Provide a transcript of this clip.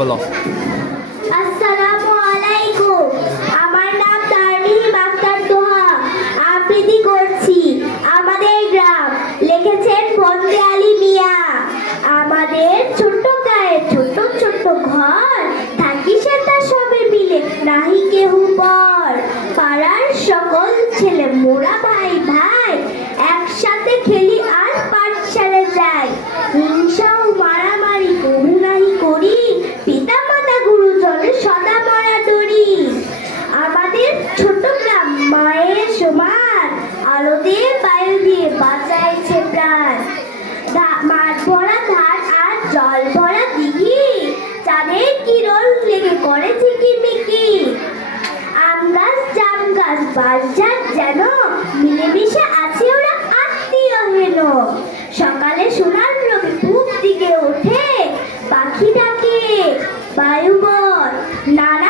বলো। আসসালামু আলাইকুম। আমার নাম তারমিহিম আক্তার তোহা। আবৃত্তি করছি আমাদের গ্রাম। লিখেছেন বন্দে আলী মিয়া। আমাদের ছোট্ট গায়ে ছোট ছোট ঘর, থাকি সেটা সবে মিলে নাহি কেহু পর। পাড়ার সকল ছেলে মোরা ভাই ভাই, একসাথে খেলি আর পাঠশালে যাই। হিংসা ও মারামারি কবু নাহি করি, পিতা মাতা গুরুজনের সদা মারা ডরি। আমাদের ছোট গ্রাম মায়ের সমান, আলো দিয়ে বায়ু দিয়ে বাঁচাইছে প্রাণ। মাঠ ভরা ধান আর জল ভরা দিঘি, চাঁদের কিরণ লেগে করে ঝিকিমিকি। আম গাছ জাম গাছ বাঁশ ঝাড় যেন মিলেমিশে আছে ওরা আত্মীয় হেন। সকালে সোনার রবি পূব দিকে ওঠে, পাখি ডাকে বায়ু বল নানা